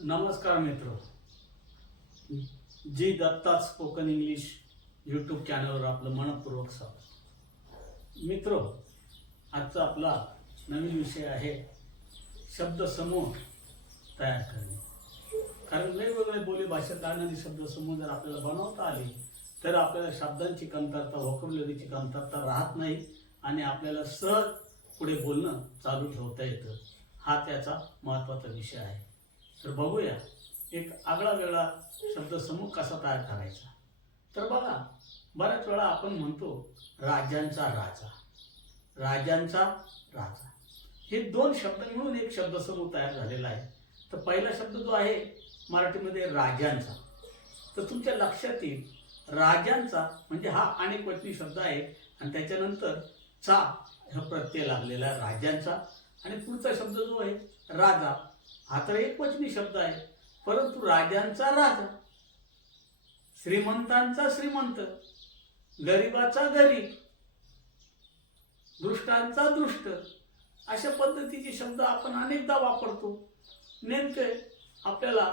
नमस्कार मित्र. जी Datta spoken English YouTube चॅनलवर आपलं मनपूर्वक स्वागत. मित्र, आजचा आपला नवीन विषय आहे शब्दसमूह तयार करणे. कारण वेगवेगळे बोली भाषेत लागणारी शब्दसमूह जर आपल्याला बनवता आले तर आपल्याला शब्दांची कमतरता, व्होकॅब्युलरीची कमतरता राहत नाही आणि आपल्याला सहज पुढे बोलणं चालू ठेवता येतं. हा त्याचा महत्त्वाचा विषय आहे. तर बघूया एक आगळा वेगळा शब्दसमूह कसा तयार करायचा. तर बघा, बऱ्याच वेळा आपण म्हणतो राजांचा राजा, राजांचा राजा. हे दोन शब्द मिळून एक शब्दसमूह तयार झालेला आहे. तर पहिला शब्द जो आहे मराठीमध्ये राजांचा, तर तुमच्या लक्षात येईल राजांचा म्हणजे हा अनेकवचनी शब्द आहे आणि त्याच्यानंतर चा हा प्रत्यय लागलेला आहे राजांचा. आणि पुढचा शब्द जो आहे राजा, हा तर एकवचनी शब्द आहे, परंतु राजांचा राजा, श्रीमंतांचा श्रीमंत, गरिबाचा गरीब, दृष्टांचा दृष्ट, अशा पद्धतीचे शब्द आपण अनेकदा वापरतो. नेमके आपल्याला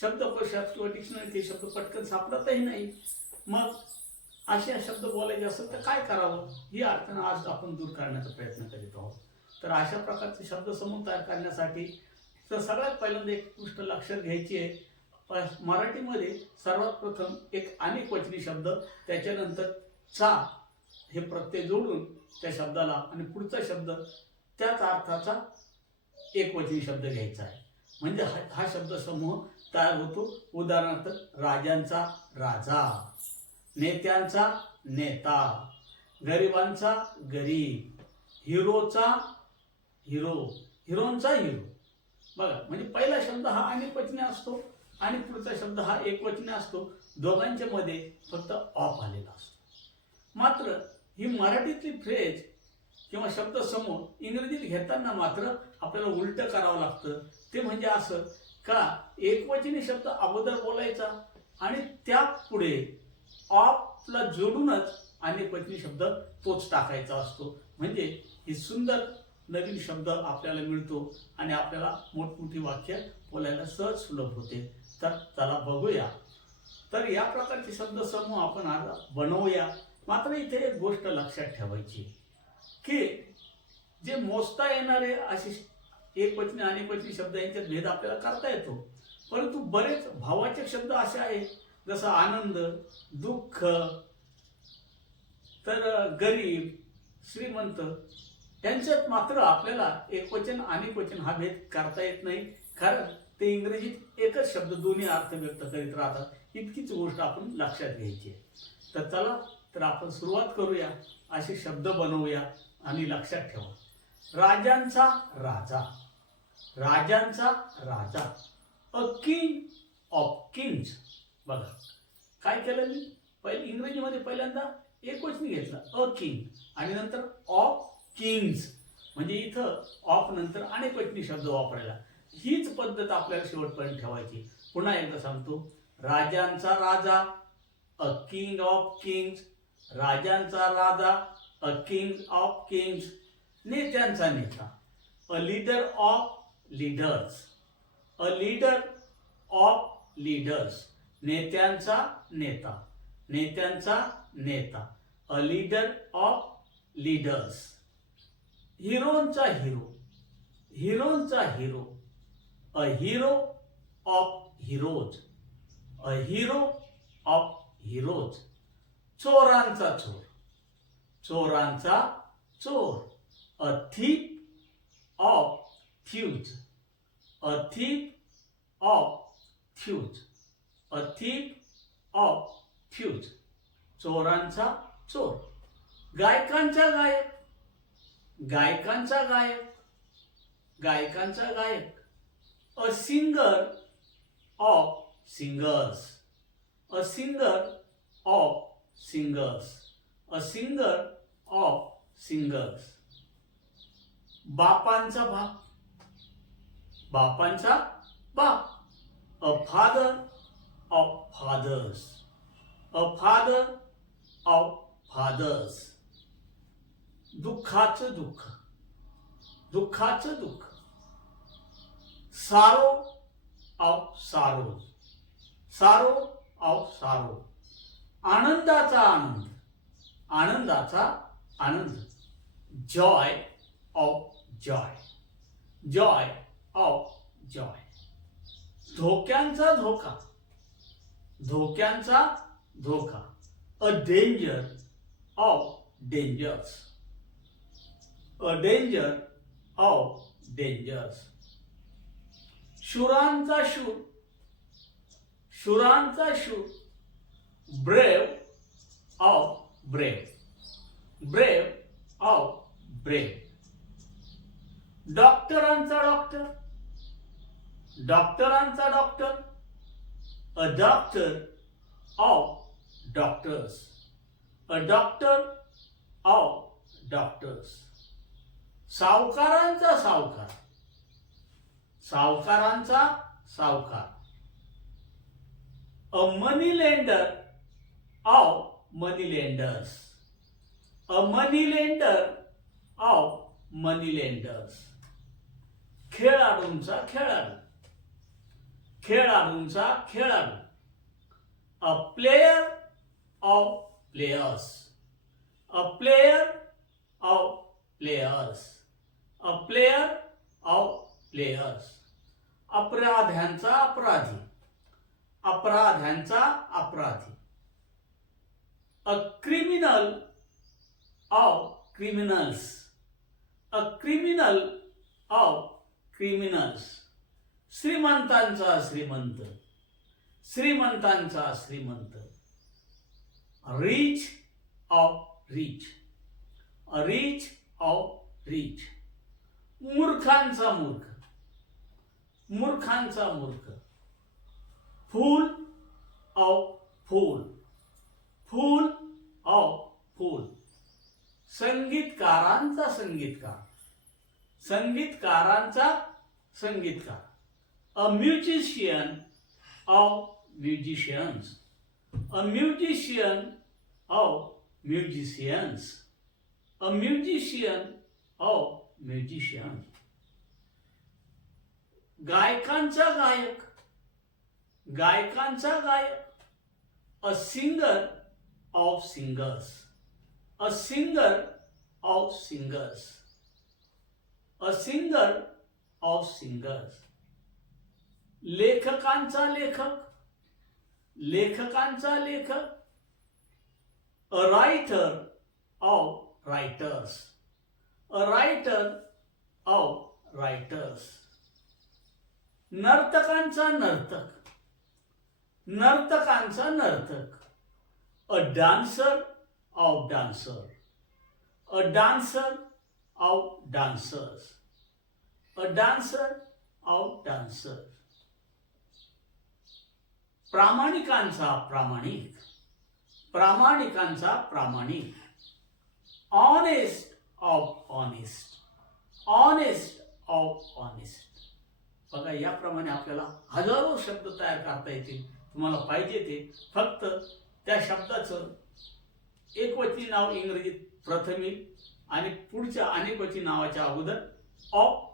शब्दकोशात किंवा डिक्शनरीत हे शब्द पटकन सापडतही नाही. मग असे शब्द बोलायचे असेल तर काय करावं, ही अडचण आज आपण दूर करण्याचा प्रयत्न करीत आहोत. तर अशा प्रकारचे शब्दसमूह तयार करण्यासाठी तर सगळ्यात पहिल्यांदा एक गोष्ट लक्षात घ्यायची आहे. मराठीमध्ये सर्वात प्रथम एक अनेकवचनी शब्द, त्याच्यानंतर चा हे प्रत्यय जोडून त्या शब्दाला आणि पुढचा शब्द त्याच अर्थाचा एकवचनी शब्द घ्यायचा आहे. म्हणजे हा शब्दसमूह तयार होतो. उदाहरणार्थ राजांचा राजा, नेत्यांचा नेता, गरिबांचा गरीब, हिरोचा हिरो, हिरोंचा हिरो. बघा, म्हणजे पहिला शब्द हा अनेकवचनी असतो आणि पुढचा शब्द हा एकवचनी असतो. दोघांच्या मध्ये फक्त ऑफ आलेला असतो. मात्र ही मराठीतली फ्रेज किंवा शब्दसमूह इंग्रजीत घेताना मात्र आपल्याला उलट करावं लागतं. ते म्हणजे असं का एकवचनी शब्द अगोदर बोलायचा आणि त्या पुढे ऑफला जोडूनच अनेकवचनी शब्द तोच टाकायचा असतो. म्हणजे ही सुंदर नवीन शब्द आपल्याला मिळतो आणि आपल्याला मोठमोठी वाक्य बोलायला सहज सुलभ होते. तर चला बघूया. तर या प्रकारचे शब्दसमूह आपण आज बनवूया. मात्र इथे एक गोष्ट लक्षात ठेवायची की जे मोजता येणारे असे एकवचनी अनेकवचनी शब्द यांच्यात भेद आपल्याला करता येतो, परंतु बरेच भाववाचक शब्द असे आहेत जसं आनंद, दुःख, तर गरीब, श्रीमंत, त्यांच्यात मात्र आपल्याला एकवचन अनेकवचन हा भेद करता येत नाही. कारण ते इंग्रजीत एकच शब्द दोन्ही अर्थ व्यक्त करीत राहतात. इतकीच गोष्ट आपण लक्षात घ्यायची आहे. तर चला, तर आपण सुरुवात करूया, असे शब्द बनवूया आणि लक्षात ठेवा. राजांचा राजा, राजांचा राजा, अ किंग ऑफ किंग्स. बघा काय केलं मी, इंग्रजीमध्ये पहिल्यांदा एकवचनी घेतला अ किंग आणि नंतर ऑफ किंग्स, म्हणजे इथं ऑफ नंतर अनेकवचनी शब्द वापरायला. हीच पद्धत आपल्याला शेवटपर्यंत ठेवायची. पुन्हा एकदा सांगतो, राजांचा राजा, अ किंग ऑफ किंग्स, राजांचा राजा, अ किंग ऑफ किंग्स, नेत्यांचा नेता, a leader of leaders, a leader of leaders, नेत्यांचा नेता, नेत्यांचा नेता, अ लीडर ऑफ लीडर्स, हिरोंचा हिरो, हिरोंचा hero, a hero of heroes, a hero of heroes, चोरांचा चोर, चोरांचा चोर, a thief of thieves, a thief of thieves, a thief of thieves, चोरांचा चोर. गायकांचा गायक, गायकांचा गायक, गायकांचा गायक, a singer of singers, a singer of singers, a singer of singers. बापांचा बाप, बापांचा बाप, a father of fathers, a father of fathers. दुःखाचं दुःख, दुःखाचं दुःख, सारो ऑफ सारो, सारो ऑफ सारो, आनंदाचा आनंद, आनंदाचा आनंद, joy of joy, joy of joy, धोक्यांचा धोका, धोक्यांचा धोका, a danger of dangers, a danger of dangers, शूरांचा शूर, शूरांचा शूर, brave of brave, brave of brave, डॉक्टरांचा डॉक्टर, डॉक्टरांचा doctor, a doctor of doctors, a doctor of doctors, सावकारांचा सावकार, सावकारांचा सावकार, a money lender of money lenders, a money lender of money lenders, खेळाडूंचा खेळाडू, खेळाडूंचा खेळाडू, a player of players, a player of players, a player of players, अपराध्यांचा अपराधी, अपराध्यांचा अपराधी, a criminal of criminals, a criminal of criminals, श्रीमंतांचा श्रीमंत, श्रीमंतांचा श्रीमंत, rich of rich, rich of rich, मूर्खांचा मूर्ख, मूर्खांचा मूर्ख, फूल ऑफ फूल, फूल ऑफ फूल, संगीतकारांचा संगीतकार, संगीतकारांचा संगीतकार, a musician of musicians, a musician of musicians, a musician of musicians, गायकांचा गायक, गायकांचा गायक, a singer of singers, a singer of singers, a singer of singers, लेखकांचा लेखक, लेखकांचा लेखक, a writer of writers, a writer of writers, नर्तकांचा नर्तक, नर्तकांचा नर्तक, a dancer of dancer, a dancer of dancers, a dancer of dancer, प्रामाणिकांचा प्रामाणिक, प्रामाणिकांचा प्रामाणिक, honest of honest, honest of honest. बघा, याप्रमाणे आपल्याला हजारो शब्द तयार करता येतील. तुम्हाला पाहिजे ते फक्त त्या शब्दाचं एकवचनी नाव इंग्रजीत प्रथम येईल आणि पुढच्या अनेकवचनी नावाच्या अगोदर ऑफ,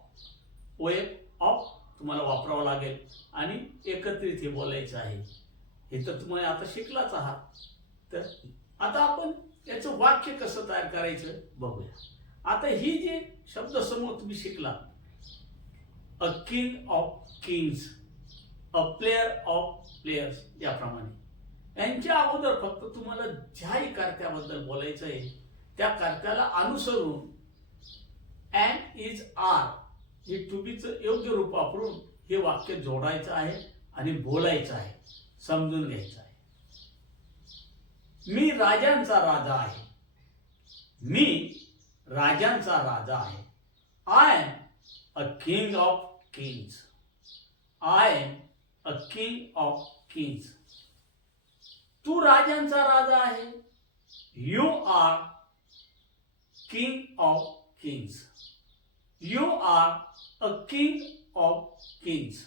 ओएफ, ऑफ तुम्हाला वापरावं लागेल आणि एकत्रित हे बोलायचं आहे. हे तर तुम्ही आता शिकलाच आहात. तर आता आपण याचं वाक्य कसं तयार करायचं बघूया. आता ही जे शब्द समूह तुम्ही शिकला, अ king of Kings, a player of players, याप्रमाणे यांच्या अगोदर फक्त तुम्हाला ज्याही कर्त्याबद्दल बोलायचं आहे त्या कर्त्याला अनुसरून अँड, इज, आर हे टू बीचं योग्य रूप वापरून हे वाक्य जोडायचं आहे आणि बोलायचं आहे, समजून घ्यायचं आहे. मी राजांचा राजा आहे, मी राजांचा राजा आहे. I am a king of kings, I am a king of kings. तू राजांचा राजा आहे, you are king of kings, you are a king of kings.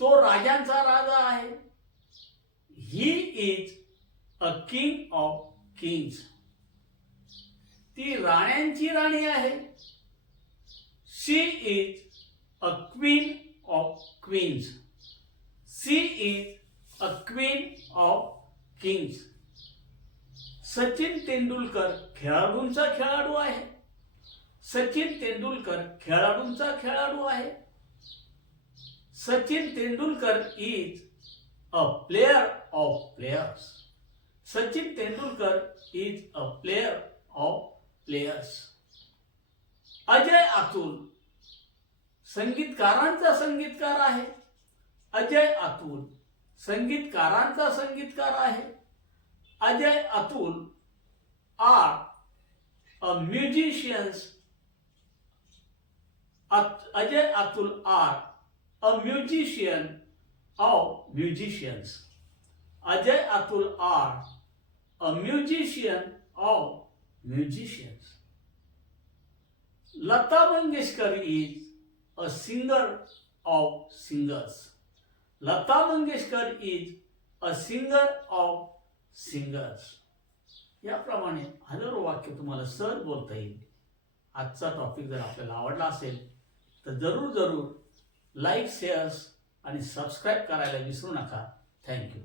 तो राजांचा राजा आहे, he is a king of kings. ती राण्यांची राणी आहे, she is a queen of queens. She is a queen of kings. Sachin Tendulkar खेळाडूंचा खेळाडू आहे. सचिन तेंडुलकर खेळाडूंचा खेळाडू आहे. Sachin Tendulkar is a player of players. Sachin Tendulkar is a player of players. Ajay Atul संगीतकारांचा संगीतकार आहे. अजय अतुल संगीतकारांचा संगीतकार आहे. Ajay Atul are a musicians. Ajay Atul are a musician of musicians. Ajay Atul are a musician of musicians. Lata Mangeshkar is a singer of singers. Lata Mangeshkar is a singer of singers. याप्रमाणे हजारो वाक्य तुम्हाला सहज बोलता येईल. आजचा टॉपिक जर आपल्याला आवडला असेल तर जरूर लाईक, शेअर्स आणि सबस्क्राईब करायला विसरू नका. थँक्यू.